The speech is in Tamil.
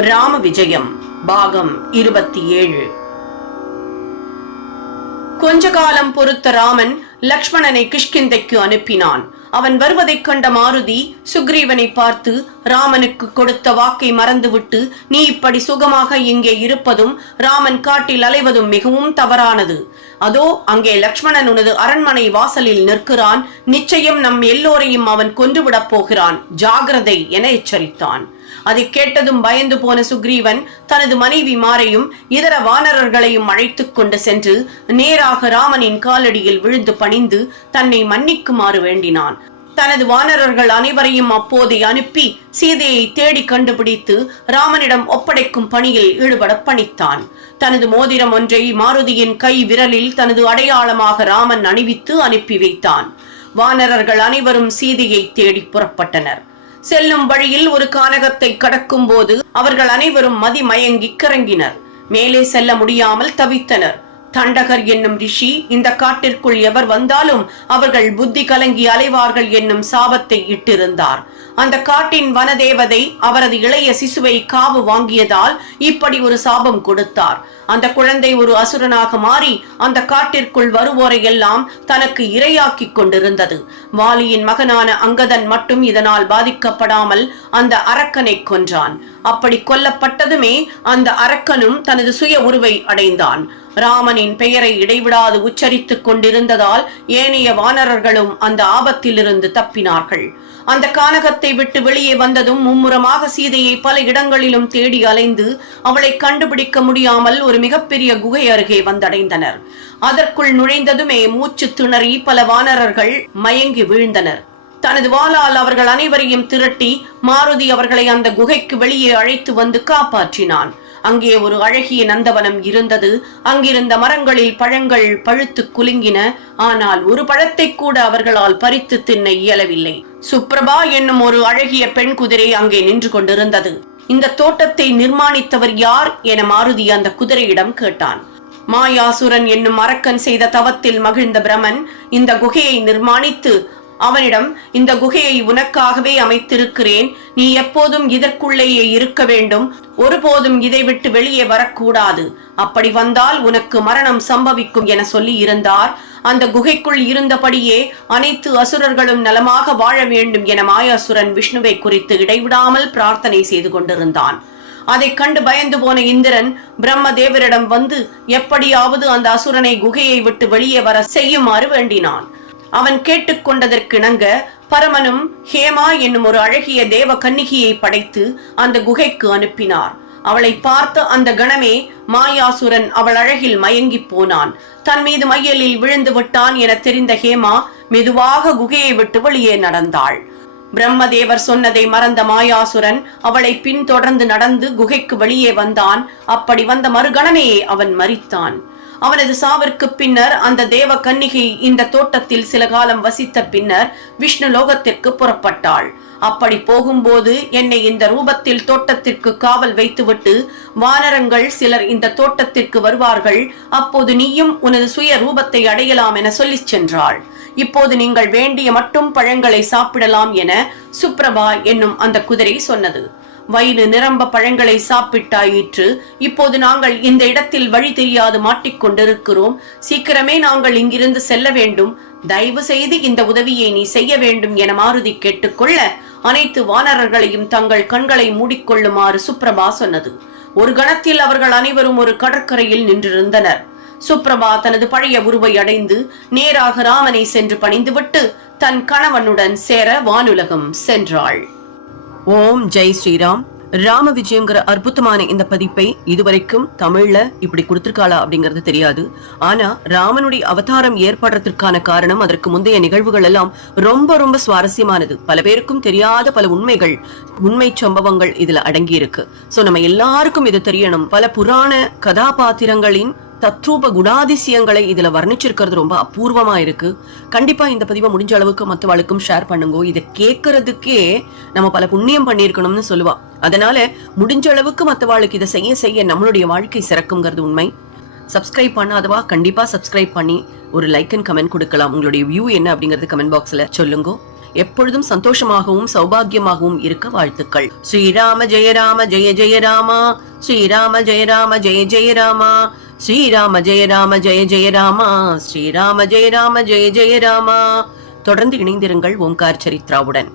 ராம விஜயம் பாகம் 27. கொஞ்ச காலம் பொறுத்த ராமன் லக்ஷ்மணனை கிஷ்கிந்தைக்கு அனுப்பினான். அவன் வருவதைக் கண்ட மாருதி சுக்ரீவனை பார்த்து, ராமனுக்கு கொடுத்த வாக்கை மறந்துவிட்டு நீ இப்படி சுகமாக இங்கே இருப்பதும் ராமன் காட்டில் அலைவதும் மிகவும் தவறானது. அதோ அங்கே லக்ஷ்மணன் உனது அரண்மனை வாசலில் நிற்கிறான். நிச்சயம் நம் எல்லோரையும் அவன் கொன்றுவிடப் போகிறான். ஜாகிரதை என எச்சரித்தான். அதை கேட்டதும் பயந்து போன சுக்ரீவன் தனது மனைவி மாரையும் இதர வானரர்களையும் அழைத்துக் கொண்டு சென்று நேராக ராமனின் காலடியில் விழுந்து பணிந்து தன்னை மன்னிக்குமாறு வேண்டினான். தனது வானரர்கள் அனைவரையும் அப்போதை அனுப்பி சீதையை தேடி கண்டுபிடித்து ராமனிடம் ஒப்படைக்கும் பணியில் ஈடுபட பணித்தான். தனது மோதிரம் ஒன்றை மாருதியின் கை விரலில் தனது அடையாளமாக ராமன் அணிவித்து அனுப்பி வைத்தான். வானரர்கள் அனைவரும் சீதையை தேடி புறப்பட்டனர். செல்லும் வழியில் ஒரு கானகத்தை கடக்கும் போது அவர்கள் அனைவரும் மதிமயங்கி கிறங்கினர். மேலே செல்ல முடியாமல் தவித்தனர். தண்டகர் என்னும் ரிஷி இந்த காட்டிற்குள் எவர் வந்தாலும் அவர்கள் புத்தி கலங்கி அலைவார்கள் என்னும் சாபத்தை இட்டிருந்தார். அந்த காட்டின் வனதேவதை அவரது இளைய சிசுவை காவு வாங்கியதால் இப்படி ஒரு சாபம் கொடுத்தார். அந்த குழந்தை ஒரு அசுரனாக மாறி அந்த காட்டிற்குள் வருவோரை எல்லாம் தனக்கு இரையாக்கி கொண்டிருந்தது. வாலியின் மகனான அங்கதன் மட்டும் இதனால் பாதிக்கப்படாமல் அந்த அரக்கனை கொன்றான். அப்படி கொல்லப்பட்டதுமே அந்த அரக்கனும் தனது சுய உருவை அடைந்தான். ராமனின் பெயரை இடைவிடாது உச்சரித்துக் கொண்டிருந்ததால் ஏனைய வானரர்களும் அந்த ஆபத்திலிருந்து தப்பினார்கள். அந்த கானகத்தை விட்டு வெளியே வந்ததும் மும்முரமாக சீதையை பல இடங்களிலும் தேடி அலைந்து அவளை கண்டுபிடிக்க முடியாமல் ஒரு மிகப்பெரிய குகை அருகே வந்தடைந்தனர். அதற்குள் நுழைந்ததுமே மூச்சு திணறி பல வானரர்கள் மயங்கி வீழ்ந்தனர். தனது வாளால் அவர்கள் அனைவரையும் திரட்டி மாருதி அவர்களை அந்த குகைக்கு வெளியே அழைத்து வந்து காப்பாற்றினான். அங்கே ஒரு அழகிய நந்தவனம் இருந்தது. அங்கிருந்த மரங்களில் பழங்கள் பழுத்து குலுங்கின. ஆனால் ஒரு பழத்தை கூட அவர்களால் பறித்து தின்ன இயலவில்லை. சுப்ரபா என்னும் ஒரு அழகிய பெண் குதிரை அங்கே நின்று கொண்டிருந்தது. இந்த தோட்டத்தை நிர்மாணித்தவர் யார் என மாருதி அந்த குதிரையிடம் கேட்டான். மாயாசுரன் என்னும் அரக்கன் செய்த தவத்தில் மகிழ்ந்த பிரமன் இந்த குகையை நிர்மாணித்து அவனிடம், இந்த குகையை உனக்காகவே அமைத்திருக்கிறேன், நீ எப்போதும் இதற்குள்ளேயே இருக்க வேண்டும், ஒருபோதும் இதை விட்டு வெளியே வரக்கூடாது, அப்படி வந்தால் உனக்கு மரணம் சம்பவிக்கும் என சொல்லி இருந்தார். அந்த குகைக்குள் இருந்தபடியே அனைத்து அசுரர்களும் நலமாக வாழ வேண்டும் என மாயாசுரன் விஷ்ணுவை குறித்து இடைவிடாமல் பிரார்த்தனை செய்து கொண்டிருந்தான். அதை கண்டு பயந்து போன இந்திரன் பிரம்மதேவரிடம் வந்து எப்படியாவது அந்த அசுரனை குகையை விட்டு வெளியே வர செய்யுமாறு வேண்டினான். அவன் கேட்டுக்கொண்டதற்கிணங்க பரமனும் ஹேமா என்னும் ஒரு அழகிய தேவ கன்னிகையை படைத்து அந்த குகைக்கு அனுப்பினார். அவளை பார்த்த அந்த கணமே மாயாசுரன் அவள் அழகில் மயங்கி போனான். தன் மீது மையலில் விழுந்து விட்டான் என தெரிந்த ஹேமா மெதுவாக குகையை விட்டு வெளியே நடந்தாள். பிரம்மதேவர் சொன்னதை மறந்த மாயாசுரன் அவளை பின்தொடர்ந்து நடந்து குகைக்கு வெளியே வந்தான். அப்படி வந்த மறுகணமே அவன் மரித்தான். அவனது சாவிற்கு பின்னர் அந்த தேவ கன்னிகை இந்த தோட்டத்தில் சில காலம் வசித்த பின்னர் விஷ்ணு லோகத்திற்கு புறப்பட்டாள். அப்படி போகும்போது என்னை இந்த ரூபத்தில் தோட்டத்திற்கு காவல் வைத்துவிட்டு வானரங்கள் சிலர் இந்த தோட்டத்திற்கு வருவார்கள், அப்போது நீயும் உனது சுய ரூபத்தை அடையலாம் என சொல்லி சென்றாள். இப்போது நீங்கள் வேண்டிய மட்டும் பழங்களை சாப்பிடலாம் என சுப்ரபா என்னும் அந்த குதிரை சொன்னது. வயிறு நிரம்ப பழங்களை சாப்பிட்டாயிற்று. இப்போது நாங்கள் இந்த இடத்தில் வழி தெரியாது மாட்டிக்கொண்டிருக்கிறோம். சீக்கிரமே நாங்கள் இங்கிருந்து செல்ல வேண்டும். தயவு செய்து இந்த உதவியை நீ செய்ய வேண்டும் என மாருதி கேட்டுக்கொள்ள அனைத்து வானரர்களையும் தங்கள் கண்களை மூடிக்கொள்ளுமாறு சுப்ரபா சொன்னது. ஒரு கணத்தில் அவர்கள் அனைவரும் ஒரு கடற்கரையில் நின்றிருந்தனர். சுப்ரபா தனது பழைய உருவை அடைந்து நேராக ராமனை சென்று பணிந்துவிட்டு தன் கணவனுடன் சேர வானுலகம் சென்றாள். ஓம் ஜெய் ஸ்ரீராம். ராம விஜயங்கிற அற்புதமான இந்த பதிப்பை இதுவரைக்கும் தமிழ்ல இப்படி கொடுத்திருக்காளா அப்படிங்கிறது தெரியாது. ஆனா ராமனுடைய அவதாரம் ஏற்படுறதுக்கான காரணம் அதற்கு முந்தைய நிகழ்வுகள் எல்லாம் ரொம்ப ரொம்ப சுவாரஸ்யமானது. பல பேருக்கும் தெரியாத பல உண்மை சம்பவங்கள் இதுல அடங்கி இருக்கு. சோ நம்ம எல்லாருக்கும் இது தெரியணும். பல புராண கதாபாத்திரங்களின் தத்ரூப குணாதிசயங்களை இதுல வர்ணிச்சிருக்கிறது ரொம்ப அபூர்வமா இருக்கு. கண்டிப்பா இந்த பதிவை முடிஞ்ச அளவுக்கு மற்றவளுக்கும் ஷேர் பண்ணுங்க. இதை கேட்கறதுக்கே நம்ம பல புண்ணியம் பண்ணிருக்கணும்னு சொல்லுவா. அதனால முடிஞ்ச அளவுக்கு மற்றவாளுக்கு இதை செய்ய செய்ய நம்மளுடைய வாழ்க்கை சிறக்குங்கிறது உண்மை. சப்ஸ்கிரைப் பண்ணாதவா கண்டிப்பா சப்ஸ்கிரைப் பண்ணி ஒரு லைக் அண்ட் கமெண்ட் கொடுக்கலாம். உங்களுடைய வியூ என்ன அப்படிங்கறது கமெண்ட் பாக்ஸ்ல சொல்லுங்க. எப்பொழுதும் சந்தோஷமாகவும் சௌபாகியமாகவும் இருக்க வாழ்த்துக்கள். ஸ்ரீராம ஜெய ராம ஜெய ஜெய ராமா, ஸ்ரீராம ஜெய ராம ஜெய ஜெய ராமா, ஸ்ரீராம ஜெய ராம ஜெய ஜெய ராமா, ஸ்ரீராம ஜெய ராம ஜெய ஜெய ராமா. தொடர்ந்து இணைந்திருங்கள் ஓம்கார் சரித்ராவுடன்.